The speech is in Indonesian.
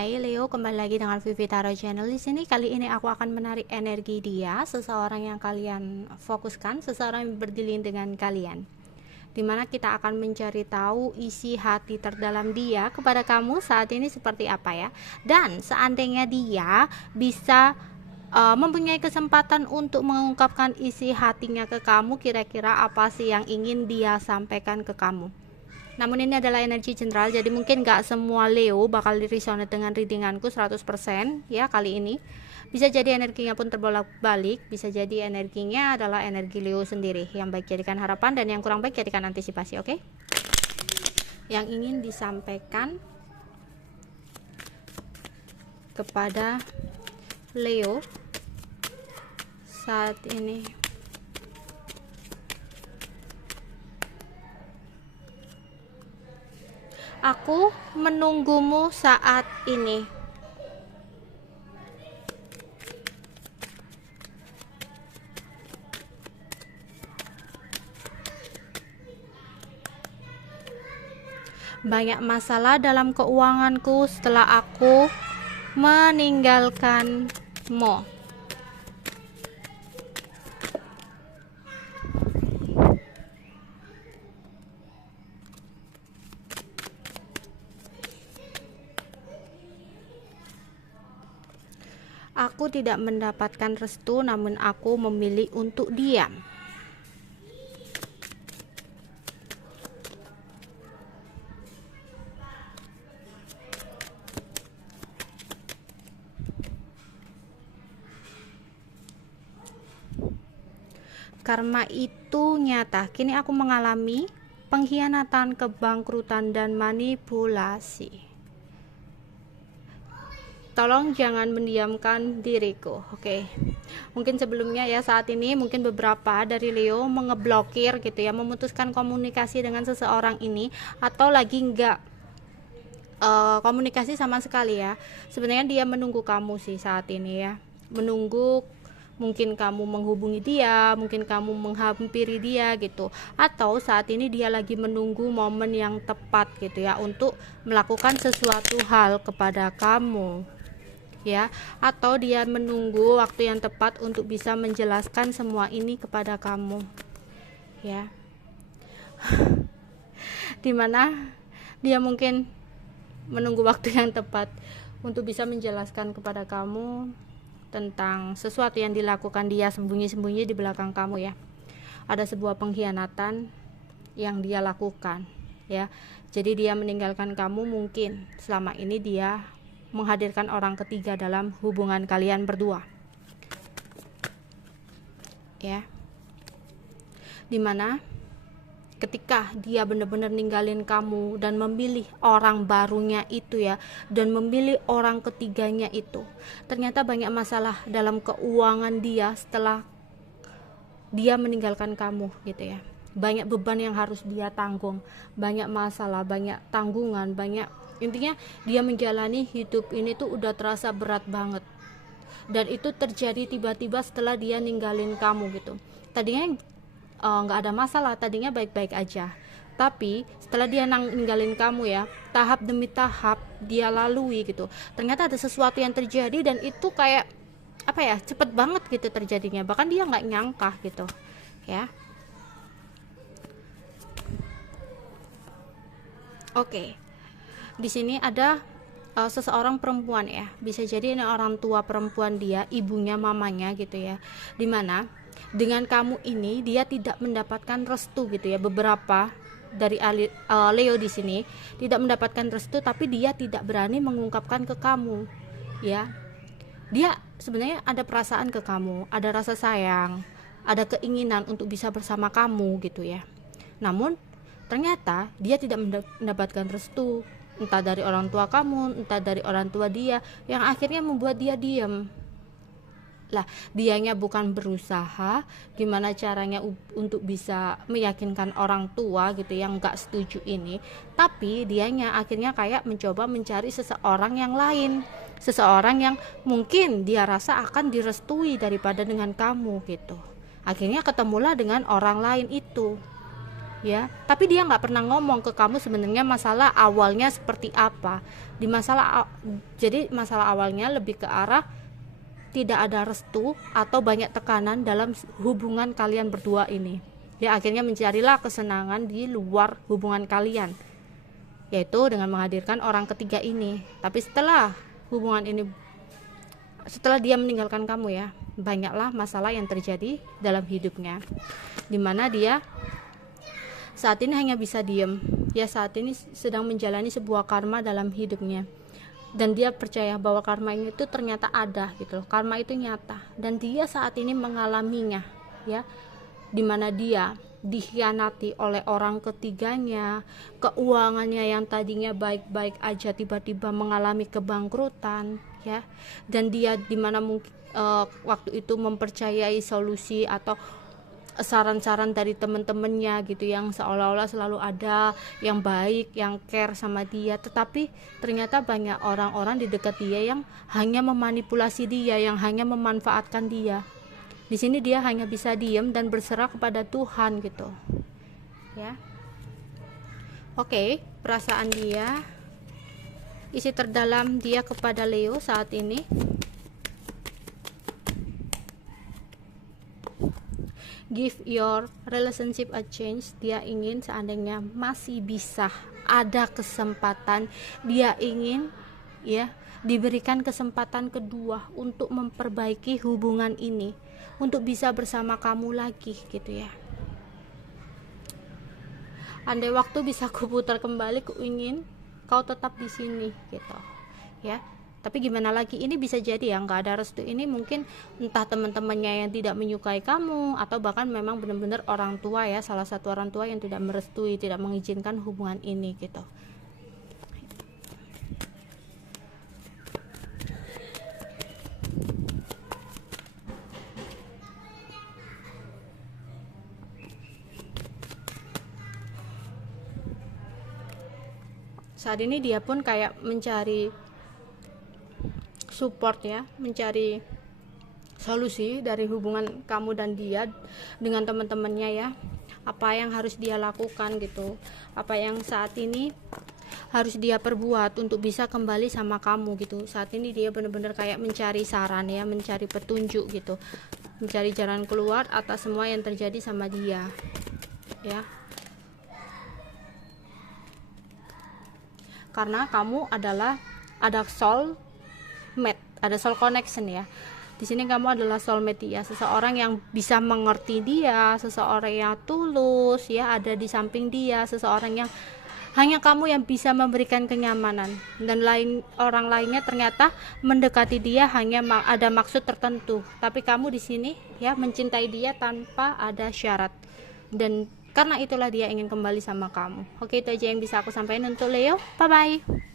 Hai Leo, kembali lagi dengan Vivi Tarot Channel. Di sini kali ini aku akan menarik energi dia, seseorang yang kalian fokuskan, seseorang yang berdilin dengan kalian. Dimana kita akan mencari tahu isi hati terdalam dia kepada kamu saat ini seperti apa ya. Dan seandainya dia bisa mempunyai kesempatan untuk mengungkapkan isi hatinya ke kamu, kira-kira apa sih yang ingin dia sampaikan ke kamu. Namun ini adalah energi general, jadi mungkin gak semua Leo bakal resonate dengan readinganku 100% ya kali ini. Bisa jadi energinya pun terbolak-balik, bisa jadi energinya adalah energi Leo sendiri. Yang baik jadikan harapan dan yang kurang baik jadikan antisipasi, oke? Yang ingin disampaikan kepada Leo saat ini. Aku menunggumu saat ini. Banyak masalah dalam keuanganku setelah aku meninggalkanmu. Aku tidak mendapatkan restu, namun aku memilih untuk diam. Karma itu nyata. Kini aku mengalami pengkhianatan, kebangkrutan, dan manipulasi. Tolong jangan mendiamkan diriku, oke? Mungkin sebelumnya ya, saat ini mungkin beberapa dari Leo mengeblokir gitu ya, memutuskan komunikasi dengan seseorang ini, atau lagi nggak komunikasi sama sekali ya. Sebenarnya dia menunggu kamu sih saat ini ya, menunggu mungkin kamu menghubungi dia, mungkin kamu menghampiri dia gitu, atau saat ini dia lagi menunggu momen yang tepat gitu ya untuk melakukan sesuatu hal kepada kamu ya, atau dia menunggu waktu yang tepat untuk bisa menjelaskan semua ini kepada kamu ya. Dimana dia mungkin menunggu waktu yang tepat untuk bisa menjelaskan kepada kamu tentang sesuatu yang dilakukan dia sembunyi-sembunyi di belakang kamu ya. Ada sebuah pengkhianatan yang dia lakukan ya. Jadi dia meninggalkan kamu, mungkin selama ini dia menghadirkan orang ketiga dalam hubungan kalian berdua ya. Dimana ketika dia benar-benar ninggalin kamu dan memilih orang barunya itu ya, dan memilih orang ketiganya itu, ternyata banyak masalah dalam keuangan dia setelah dia meninggalkan kamu gitu ya. Banyak beban yang harus dia tanggung, banyak masalah, banyak tanggungan, banyak, intinya dia menjalani hidup ini tuh udah terasa berat banget. Dan itu terjadi tiba-tiba setelah dia ninggalin kamu gitu. Tadinya nggak ada masalah, tadinya baik-baik aja, tapi setelah dia ninggalin kamu ya, tahap demi tahap dia lalui gitu, ternyata ada sesuatu yang terjadi dan itu kayak apa ya, cepet banget gitu terjadinya, bahkan dia nggak nyangka gitu ya. Oke. Di sini ada seseorang perempuan ya, bisa jadi ini orang tua perempuan dia, ibunya, mamanya gitu ya, dimana dengan kamu ini dia tidak mendapatkan restu gitu ya. Beberapa dari Leo di sini tidak mendapatkan restu, tapi dia tidak berani mengungkapkan ke kamu ya. Dia sebenarnya ada perasaan ke kamu, ada rasa sayang, ada keinginan untuk bisa bersama kamu gitu ya. Namun ternyata dia tidak mendapatkan restu, entah dari orang tua kamu, entah dari orang tua dia, yang akhirnya membuat dia diam. Lah, dianya bukan berusaha gimana caranya untuk bisa meyakinkan orang tua gitu yang gak setuju ini, tapi dianya akhirnya kayak mencoba mencari seseorang yang lain, seseorang yang mungkin dia rasa akan direstui daripada dengan kamu gitu. Akhirnya ketemulah dengan orang lain itu ya, tapi dia nggak pernah ngomong ke kamu sebenarnya masalah awalnya seperti apa. Jadi masalah awalnya lebih ke arah tidak ada restu atau banyak tekanan dalam hubungan kalian berdua ini. Ya, akhirnya mencarilah kesenangan di luar hubungan kalian, yaitu dengan menghadirkan orang ketiga ini. Tapi setelah dia meninggalkan kamu ya, banyaklah masalah yang terjadi dalam hidupnya, dimana dia saat ini hanya bisa diem. Dia saat ini sedang menjalani sebuah karma dalam hidupnya, dan dia percaya bahwa karma ini itu ternyata ada gitu loh. Karma itu nyata dan dia saat ini mengalaminya, ya, dimana dia dikhianati oleh orang ketiganya. Keuangannya yang tadinya baik-baik aja tiba-tiba mengalami kebangkrutan, ya, dan dia dimana mungkin waktu itu mempercayai solusi atau saran-saran dari teman-temannya gitu, yang seolah-olah selalu ada, yang baik, yang care sama dia, tetapi ternyata banyak orang-orang di dekat dia yang hanya memanipulasi dia, yang hanya memanfaatkan dia. Di sini dia hanya bisa diam dan berserah kepada Tuhan gitu, ya. Oke, perasaan dia, isi terdalam dia kepada Leo saat ini. Give your relationship a chance. Dia ingin seandainya masih bisa ada kesempatan, dia ingin, ya, diberikan kesempatan kedua untuk memperbaiki hubungan ini, untuk bisa bersama kamu lagi gitu ya. Andai waktu bisa kuputar kembali, ku ingin kau tetap di sini gitu ya. Tapi gimana lagi, ini bisa jadi ya nggak ada restu ini, mungkin entah teman-temannya yang tidak menyukai kamu, atau bahkan memang benar-benar orang tua ya, salah satu orang tua yang tidak merestui, tidak mengizinkan hubungan ini gitu. Saat ini dia pun kayak mencari support ya, mencari solusi dari hubungan kamu dan dia dengan teman-temannya ya. Apa yang harus dia lakukan gitu, apa yang saat ini harus dia perbuat untuk bisa kembali sama kamu gitu. Saat ini dia benar-benar kayak mencari saran ya, mencari petunjuk gitu, mencari jalan keluar atas semua yang terjadi sama dia ya. Karena kamu adalah ada soul mate, ada soul connection ya. Di sini kamu adalah soulmate ya, seseorang yang bisa mengerti dia, seseorang yang tulus ya, ada di samping dia, seseorang yang hanya kamu yang bisa memberikan kenyamanan, dan orang lainnya ternyata mendekati dia hanya ada maksud tertentu. Tapi kamu di sini ya mencintai dia tanpa ada syarat, dan karena itulah dia ingin kembali sama kamu. Oke, itu aja yang bisa aku sampaikan untuk Leo. Bye bye.